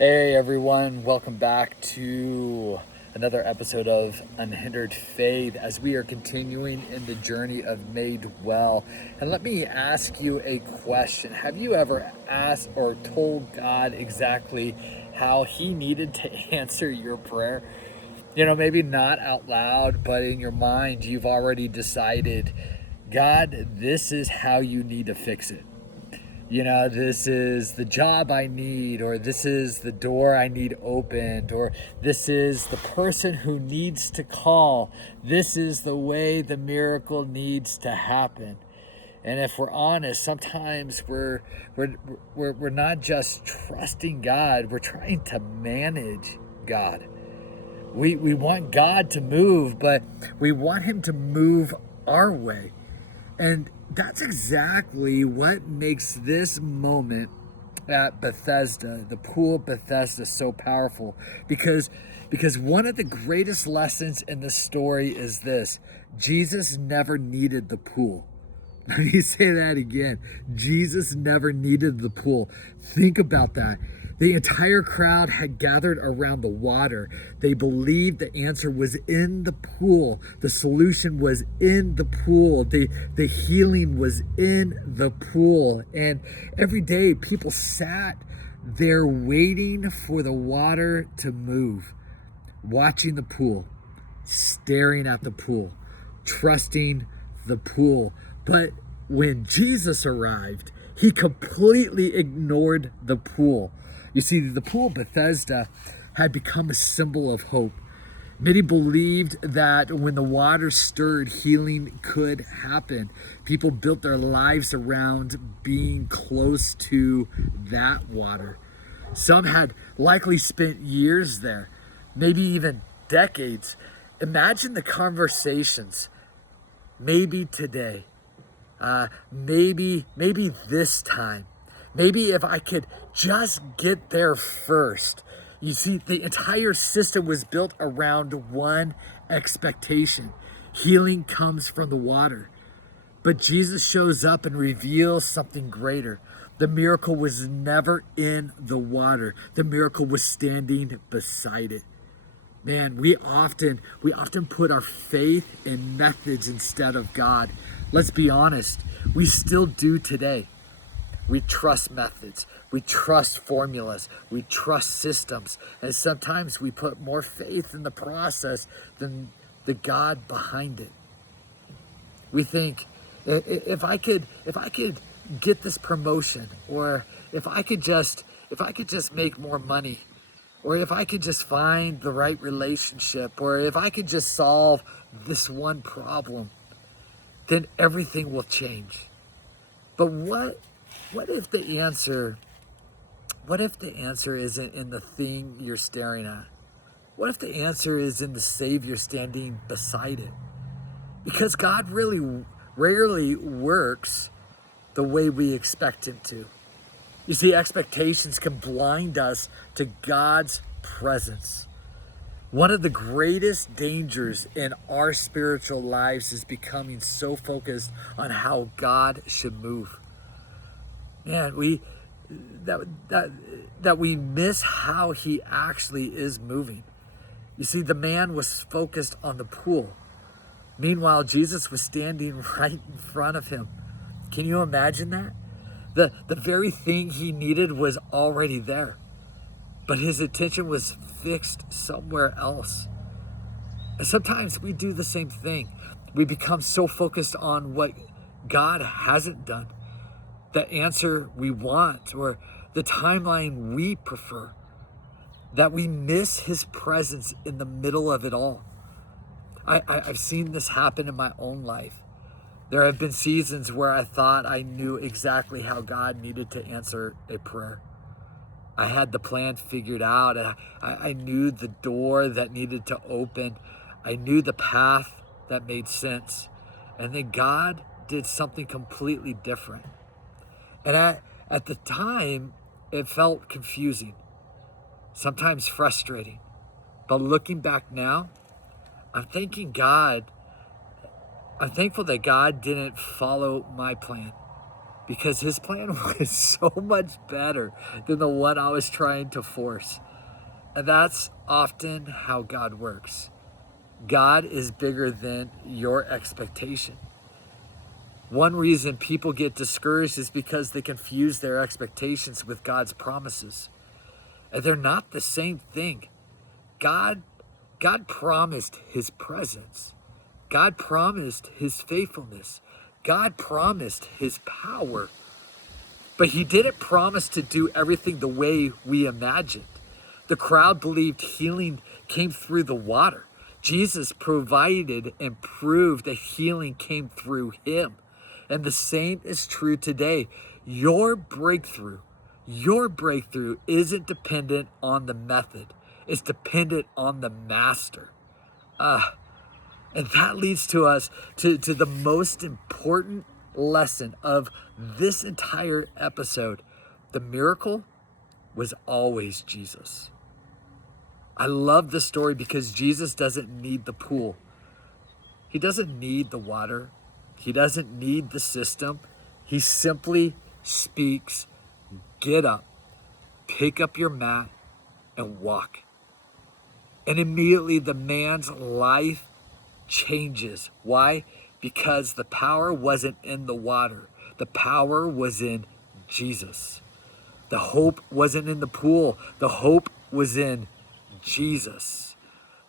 Hey everyone, welcome back to another episode of Unhindered Faith as we are continuing in the journey of Made Well. And let me ask you a question. Have you ever asked or told God exactly how He needed to answer your prayer? Maybe not out loud, but in your mind, you've already decided, God, this is how you need to fix it. This is the job I need, or this is the door I need opened, or this is the person who needs to call. This is the way the miracle needs to happen. And if we're honest, sometimes we're not just trusting God, we're trying to manage God. We want God to move, but we want Him to move our way. And that's exactly what makes this moment at Bethesda, the Pool of Bethesda, so powerful. Because one of the greatest lessons in the story is this: Jesus never needed the pool. Let me say that again. Jesus never needed the pool. Think about that. The entire crowd had gathered around the water. They believed the answer was in the pool. The solution was in the pool. The healing was in the pool. And every day people sat there waiting for the water to move, watching the pool, staring at the pool, trusting the pool. But when Jesus arrived, He completely ignored the pool. You see, the Pool of Bethesda had become a symbol of hope. Many believed that when the water stirred, healing could happen. People built their lives around being close to that water. Some had likely spent years there, maybe even decades. Imagine the conversations. Maybe today. Maybe this time. Maybe if I could just get there first. You see, the entire system was built around one expectation. Healing comes from the water. But Jesus shows up and reveals something greater. The miracle was never in the water. The miracle was standing beside it. Man, we often put our faith in methods instead of God. Let's be honest, we still do today. We trust methods, we trust formulas, we trust systems, and sometimes we put more faith in the process than the God behind it. We think, if I could get this promotion, or if I could just make more money, or if I could just find the right relationship, or if I could just solve this one problem, then everything will change. But what if the answer isn't in the thing you're staring at? What if the answer is in the Savior standing beside it? Because God really rarely works the way we expect Him to. You see, expectations can blind us to God's presence. One of the greatest dangers in our spiritual lives is becoming so focused on how God should move. Man, we miss how He actually is moving. You see, the man was focused on the pool. Meanwhile, Jesus was standing right in front of him. Can you imagine that? The very thing he needed was already there, but his attention was fixed somewhere else. And sometimes we do the same thing. We become so focused on what God hasn't done, the answer we want, or the timeline we prefer, that we miss His presence in the middle of it all. I've seen this happen in my own life. There have been seasons where I thought I knew exactly how God needed to answer a prayer. I had the plan figured out. I knew the door that needed to open. I knew the path that made sense. And then God did something completely different. And at the time, it felt confusing, sometimes frustrating. But looking back now, I'm thankful that God didn't follow my plan, because his plan was so much better than the one I was trying to force. And that's often how God works. God is bigger than your expectation. One reason people get discouraged is because they confuse their expectations with God's promises. And they're not the same thing. God promised his presence. God promised his faithfulness. God promised his power. But he didn't promise to do everything the way we imagined. The crowd believed healing came through the water. Jesus provided and proved that healing came through him. And the same is true today. Your breakthrough isn't dependent on the method. It's dependent on the master. And that leads to us to the most important lesson of this entire episode. The miracle was always Jesus. I love the story because Jesus doesn't need the pool. He doesn't need the water. He doesn't need the system. He simply speaks, get up, pick up your mat, and walk. And immediately the man's life changes. Why? Because the power wasn't in the water. The power was in Jesus. The hope wasn't in the pool. The hope was in Jesus.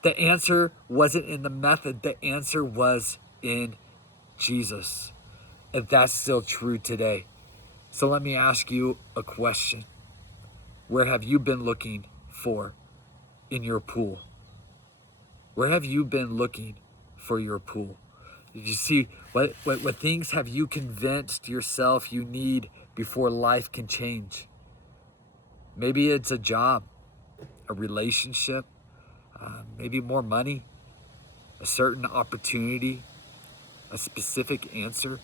The answer wasn't in the method. The answer was in Jesus. And that's still true today. So let me ask you a question. Where have you been looking for in your pool? Where have you been looking for your pool? Did you see what things have you convinced yourself you need before life can change? Maybe it's a job, a relationship, maybe more money, a certain opportunity, a specific answer.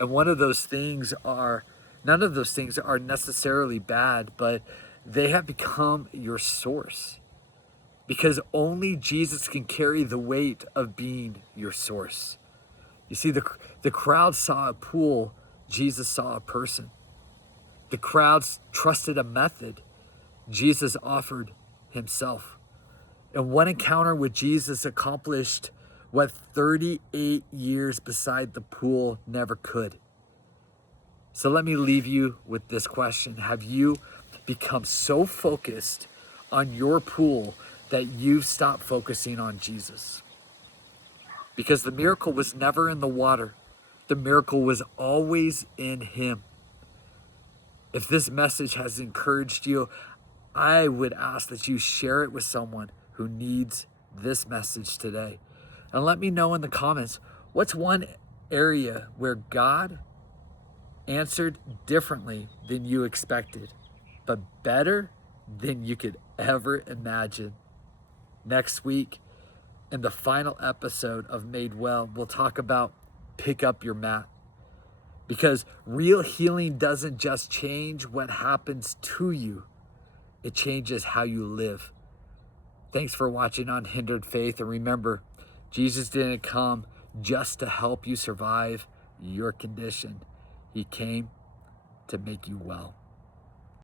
And none of those things are necessarily bad, but they have become your source. Because only Jesus can carry the weight of being your source. You see, the crowd saw a pool, Jesus saw a person. The crowds trusted a method, Jesus offered himself. And one encounter with Jesus accomplished what 38 years beside the pool never could. So let me leave you with this question. Have you become so focused on your pool that you've stopped focusing on Jesus? Because the miracle was never in the water. The miracle was always in him. If this message has encouraged you, I would ask that you share it with someone who needs this message today. And let me know in the comments, what's one area where God answered differently than you expected, but better than you could ever imagine? Next week, in the final episode of Made Well, we'll talk about pick up your mat. Because real healing doesn't just change what happens to you, it changes how you live. Thanks for watching Unhindered Faith. And remember, Jesus didn't come just to help you survive your condition. He came to make you well.